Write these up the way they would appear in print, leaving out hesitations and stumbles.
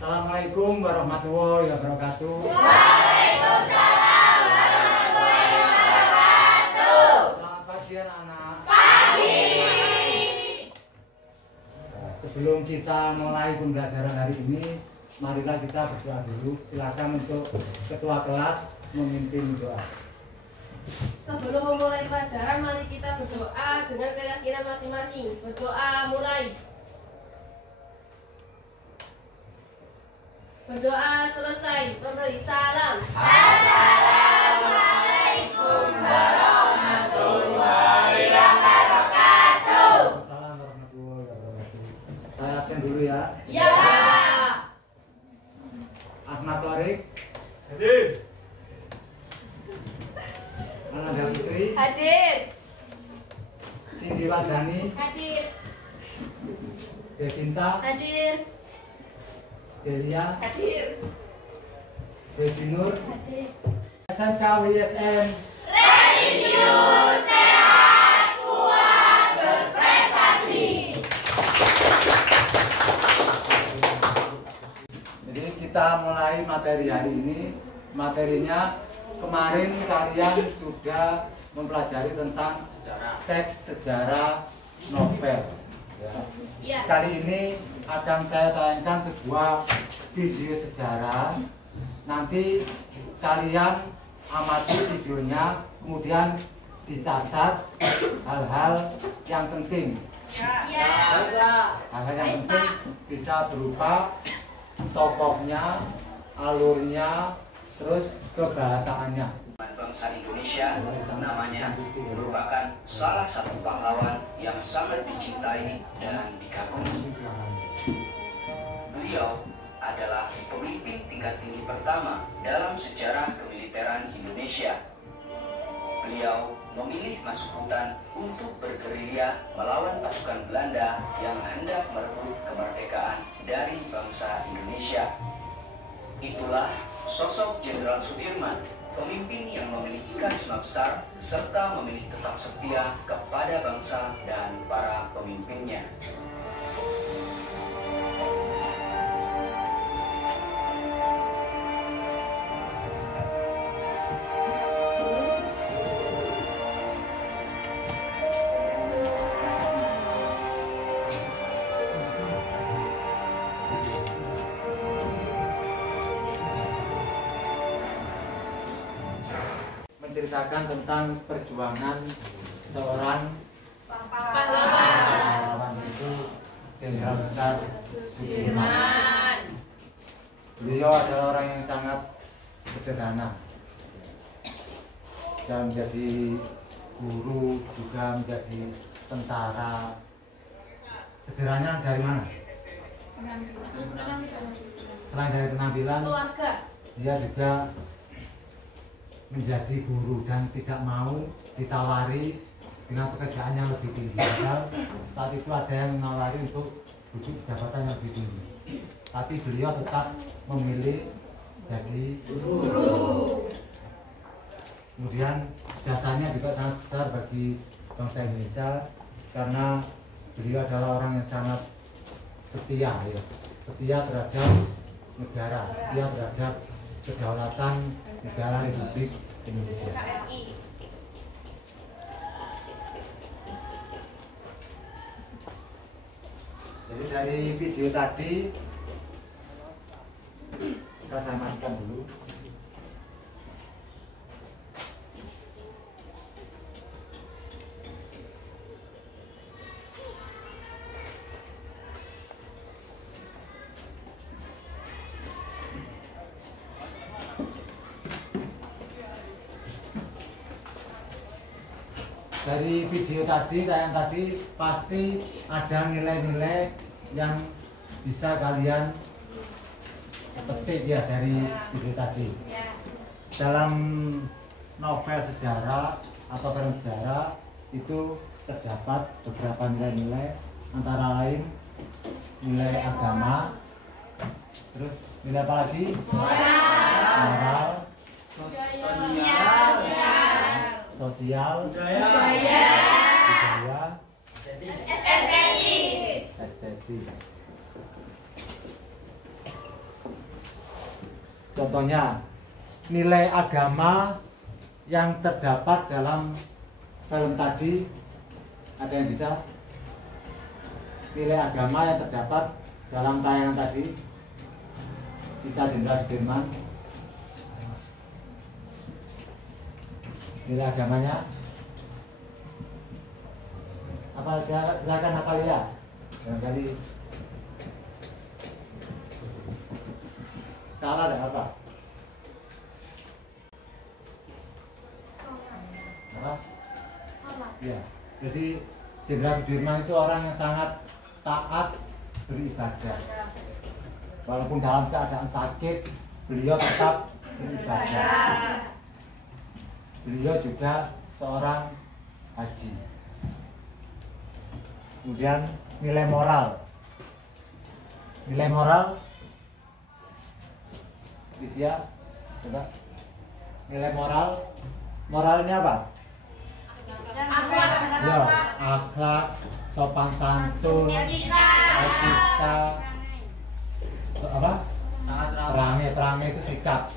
Assalamualaikum warahmatullahi wabarakatuh. Waalaikumsalam warahmatullahi wabarakatuh. Selamat pagi anak-anak. Pagi. Sebelum kita mulai pembelajaran hari ini, marilah kita berdoa dulu. Silakan untuk ketua kelas memimpin doa. Sebelum memulai pelajaran, mari kita berdoa dengan keyakinan masing-masing. Berdoa mulai. Berdoa selesai, memberi salam. Assalamualaikum warahmatullahi wabarakatuh. Assalamualaikum warahmatullahi wabarakatuh. Saya absen dulu ya. Ya. Ahmad Torik, Hadir. Ananda Putri, Hadir. Cindy Wardani, Hadir. Devinta, Hadir. Delia, Hadir. Devi Nur, Hadir. SMK WSN. Radio sehat, kuat, berprestasi. Jadi kita mulai materi hari ini. Materinya kemarin kalian sudah mempelajari tentang teks sejarah novel. Ya. Ya. Kali ini akan saya tayangkan sebuah video sejarah. Nanti kalian amati videonya, kemudian dicatat hal-hal yang penting. Ya. Hal-hal yang penting bisa berupa tokohnya, alurnya, terus kebahasaannya. Bangsa Indonesia namanya merupakan salah satu pahlawan yang sangat dicintai dan dikagumi. Beliau adalah pemimpin tingkat tinggi pertama dalam sejarah kemiliteran Indonesia. Beliau memilih masuk hutan untuk bergerilya melawan pasukan Belanda yang hendak merebut kemerdekaan dari bangsa Indonesia. Itulah sosok Jenderal Sudirman, pemimpin yang memiliki karisma besar serta memilih tetap setia kepada bangsa dan para pemimpinnya. Menceritakan tentang perjuangan seorang Pahlawan. pahlawan itu Jenderal Besar Sudirman. Beliau adalah orang yang sangat sederhana dan menjadi guru, juga menjadi tentara. Sederhananya dari mana? Selain dari penampilan, Keluarga. dia juga menjadi guru dan tidak mau ditawari dengan pekerjaan yang lebih tinggi. Padahal saat itu ada yang menawari untuk duduk jabatan yang lebih tinggi, tapi beliau tetap memilih jadi guru. Kemudian jasanya juga sangat besar bagi bangsa Indonesia karena beliau adalah orang yang sangat setia, ya. Setia terhadap negara, setia terhadap kedaulatan negara Republik Indonesia. KRI. Jadi dari video tadi kita samakan dulu. Dari video tadi, tayangan tadi pasti ada nilai-nilai yang bisa kalian petik ya dari video tadi. Ya. Dalam novel sejarah atau film sejarah itu terdapat beberapa nilai-nilai, antara lain nilai agama, terus nilai apa lagi? Moral, sosial, budaya, estetis. Contohnya nilai agama yang terdapat dalam film tadi, ada yang bisa? Nilai agama yang terdapat dalam tayangan tadi, Kisah Jenderal Sudirman. Nilai agamanya apa? Silakan hafal ya. Barangkali salah ada apa? Apa? Ya. Jadi Jenderal Sudirman itu orang yang sangat taat beribadah. Walaupun dalam keadaan sakit, beliau tetap beribadah. Beliau juga seorang haji. Kemudian nilai moral. Nilai moral, Livia, coba. Nilai moral. Moral ini apa? Ya, akhlak, sopan santun, etika, apa? Perangai itu sikap.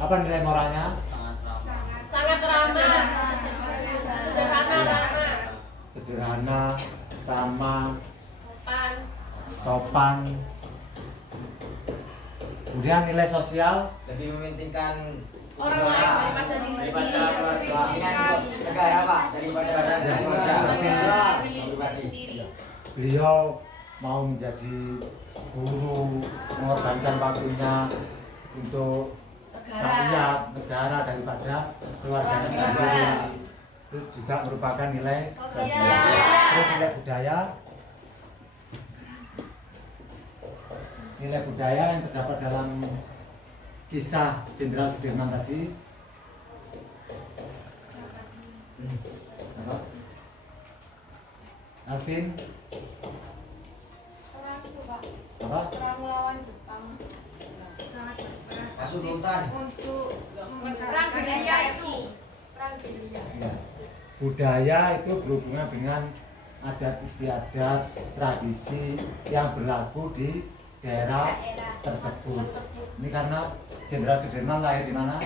Apa nilai moralnya? Sangat ramah. Sederhana, ramah, sopan. Kemudian nilai sosial, lebih mementingkan Orang lain daripada diri kepentingan negara, Pak, daripada pribadi. beliau mau menjadi guru, mengorbankan waktunya untuk rakyat, negara daripada keluarganya sendiri. Itu juga merupakan nilai sosial. Terus nilai budaya. Nilai budaya yang terdapat dalam Kisah Jenderal Sudirman tadi. Apa? Alvin? Apa? Perang melawan Jepang. Sultan. Untuk perang gerilya itu. Perang gerilya. Ya. Budaya itu berhubungan dengan adat istiadat, tradisi yang berlaku di daerah tersebut. Ini karena Jenderal Sudirman lahir di mana?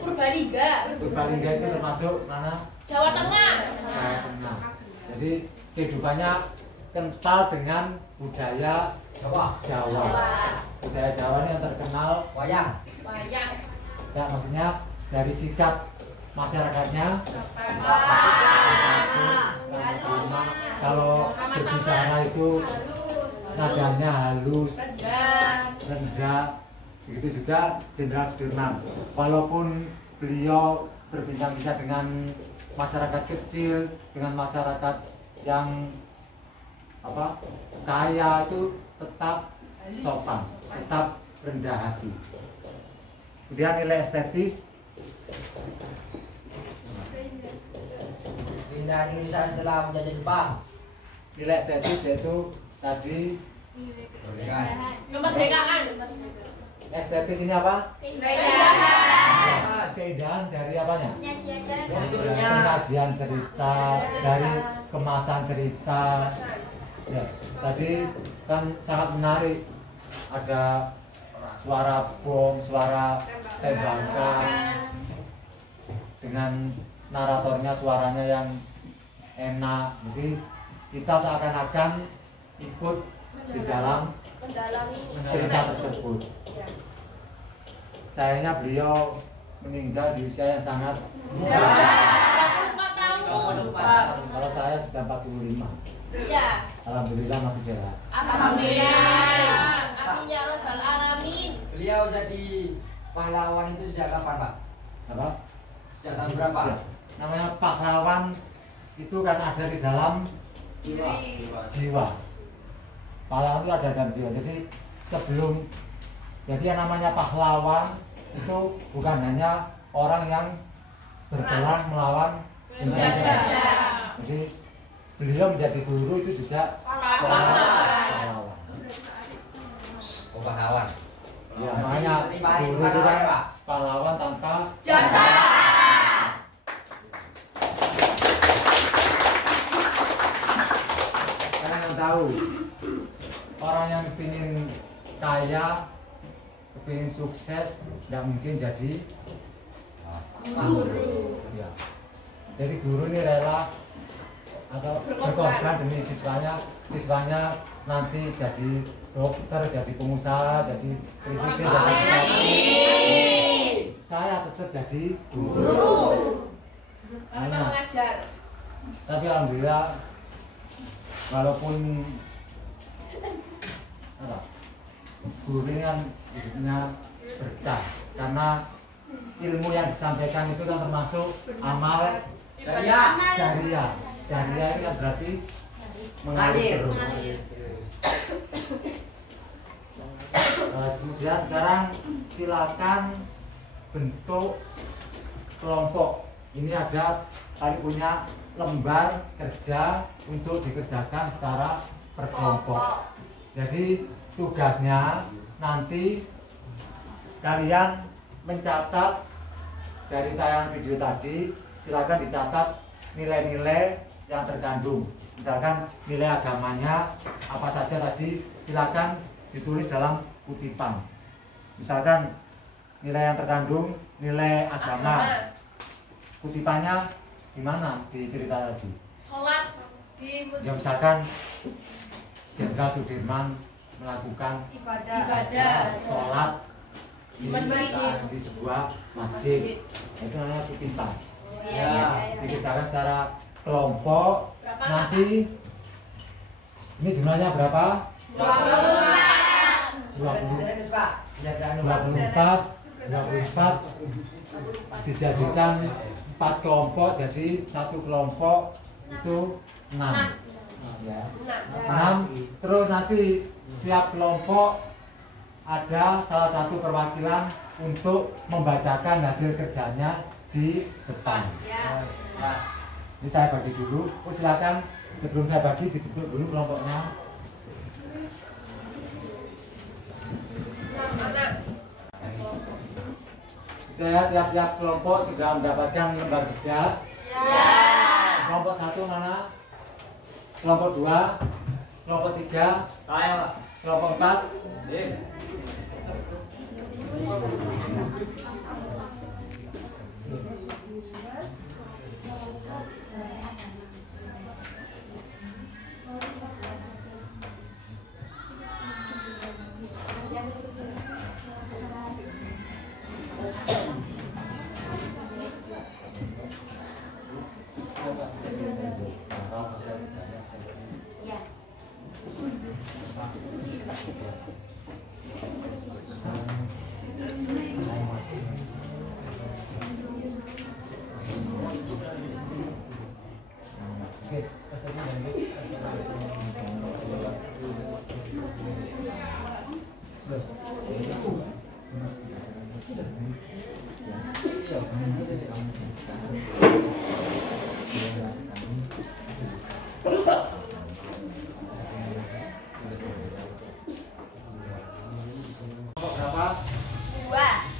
Purbalingga. Purbalingga itu termasuk mana? Jawa Tengah. Jawa Tengah. Jadi kehidupannya kental dengan budaya Jawa. Budaya Jawa ini yang terkenal Wayang. ya, maksudnya dari sikap masyarakatnya. Kalau berbicara itu nadanya halus, rendah. Begitu juga Jenderal Sudirman. Walaupun beliau berbincang-bincang dengan masyarakat kecil, dengan masyarakat yang kaya, itu tetap sopan, tetap rendah hati. Kemudian nilai estetis. Keindahan Indonesia setelah menjajah Jepang. Nilai estetis yaitu tadi Kemerdekaan. estetis ini apa? Keindahan. Keindahan dari apanya? Bentuknya. Penyajian cerita, dari kemasan cerita. Ya, tadi kan sangat menarik. Ada suara bom, suara tembakan, dengan naratornya suaranya yang enak. Jadi kita seakan-akan ikut di dalam cerita tersebut. Sayangnya beliau meninggal di usia yang sangat muda. 34 tahun. Kalau saya sudah 45. Iya. Alhamdulillah masih sehat. Alhamdulillah. Amin ya rabbal alamin. Beliau jadi pahlawan itu sejak kapan, Pak? Apa? Sejak tahun berapa? Ya, namanya pahlawan itu kan ada di dalam jiwa. Pahlawan itu ada dalam jiwa. Jadi sebelum yang namanya pahlawan itu bukan hanya orang yang berperang melawan penjajah. Jadi beliau menjadi guru itu juga pahlawan. Oh, pahlawan. Ya, makanya guru itu kan pahlawan tanpa Jasa. Kalian yang tahu, orang yang ingin kaya kepingin sukses tidak mungkin jadi Guru. ya. Jadi guru ini rela atau berkorban demi siswanya nanti jadi dokter, jadi pengusaha, jadi presiden, saya tetap jadi guru. Karena mengajar. Tapi alhamdulillah walaupun guru ini kan hidupnya berkah karena ilmu yang disampaikan itu kan termasuk amal jariah. Jariah ini kan berarti mengalir terus. Kemudian sekarang silakan bentuk kelompok. Ini ada kali punya lembar kerja untuk dikerjakan secara berkelompok. Jadi tugasnya nanti kalian mencatat dari tayangan video tadi, silakan dicatat nilai-nilai yang terkandung. Misalkan nilai agamanya apa saja tadi, silakan ditulis dalam kutipan. Misalkan nilai yang terkandung nilai agama. Kutipannya gimana dicerita tadi? Sholat di Ya masjid. misalkan Jenderal Sudirman melakukan Ibadah. sholat di, Masjid. di sebuah masjid. Itu namanya kutipan. Ya, dikerjakan secara kelompok. Berapa Nanti ini jumlahnya berapa? 24 dijadikan 4 kelompok, jadi satu kelompok itu 6 ya. 6. Terus nanti tiap kelompok ada salah satu perwakilan untuk membacakan hasil kerjanya di depan. Ini saya bagi dulu. Silakan sebelum saya bagi dibentuk dulu kelompoknya. Sudah tiap-tiap kelompok sudah mendapatkan lembar kerja. Kelompok 1 mana? Kelompok 2, kelompok 3, kelompok 4.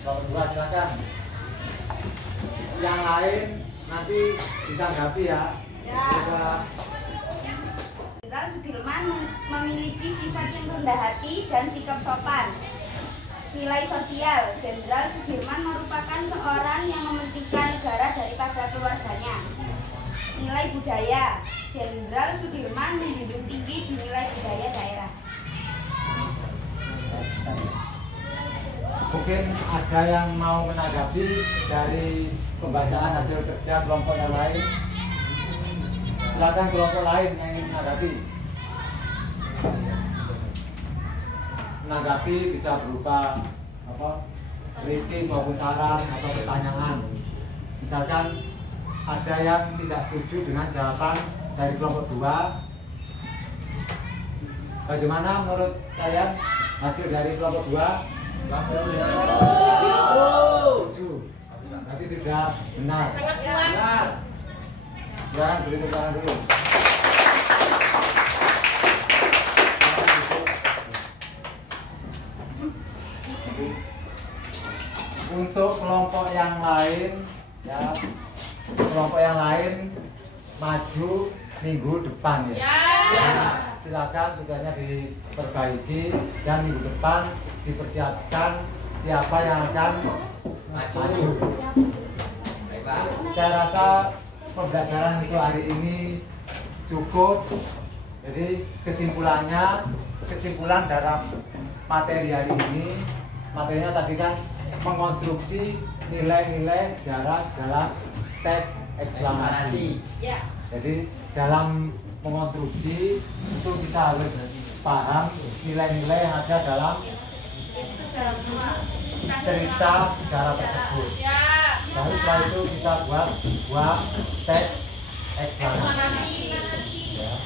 Kelompok 2 silakan. Yang lain nanti ditanggapi ya. Jenderal Sudirman memiliki sifat yang rendah hati dan sikap sopan. Nilai sosial, Jenderal Sudirman merupakan seorang yang mementingkan negara daripada keluarganya. Nilai budaya, Jenderal Sudirman menjunjung tinggi di nilai budaya daerah. Mungkin ada yang mau menanggapi dari pembacaan hasil kerja kelompok yang lain. Silakan kelompok lain yang ingin menanggapi. Menanggapi bisa berupa kritik maupun saran atau pertanyaan. Misalkan ada yang tidak setuju dengan jawaban dari kelompok 2. Bagaimana menurut kalian hasil dari kelompok 2? Setuju. Nanti sudah benar. Sangat puas. Jangan beri tepuk tangan dulu. Untuk kelompok yang lain, ya, kelompok yang lain maju minggu depan ya. silakan sudahnya diperbaiki dan minggu depan dipersiapkan siapa yang akan maju. Baik, Pak. Saya rasa pembelajaran untuk hari ini cukup. Jadi kesimpulan dalam materi hari ini, materinya tadi kan mengonstruksi nilai-nilai sejarah dalam teks eksklamasi. Ya. Jadi dalam mengonstruksi itu kita harus paham nilai-nilai yang ada dalam cerita sejarah tersebut. Ya. Lalu setelah itu kita buat teks eksklamasi. Ya.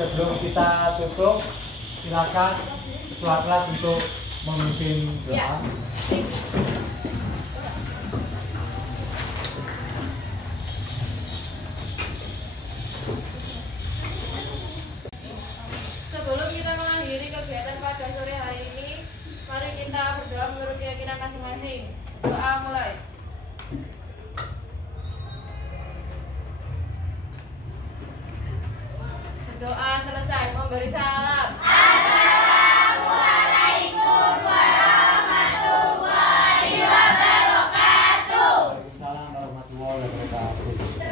Sebelum kita tutup, silakan ketua kelas untuk memimpin doa. Ya. Sebelum kita mengakhiri kegiatan pada sore hari ini, mari kita berdoa menurut keyakinan masing-masing. Doa mulai. Berdoa selesai, memberi salam. Assalamualaikum warahmatullahi wabarakatuh. Waalaikumsalam warahmatullahi wabarakatuh.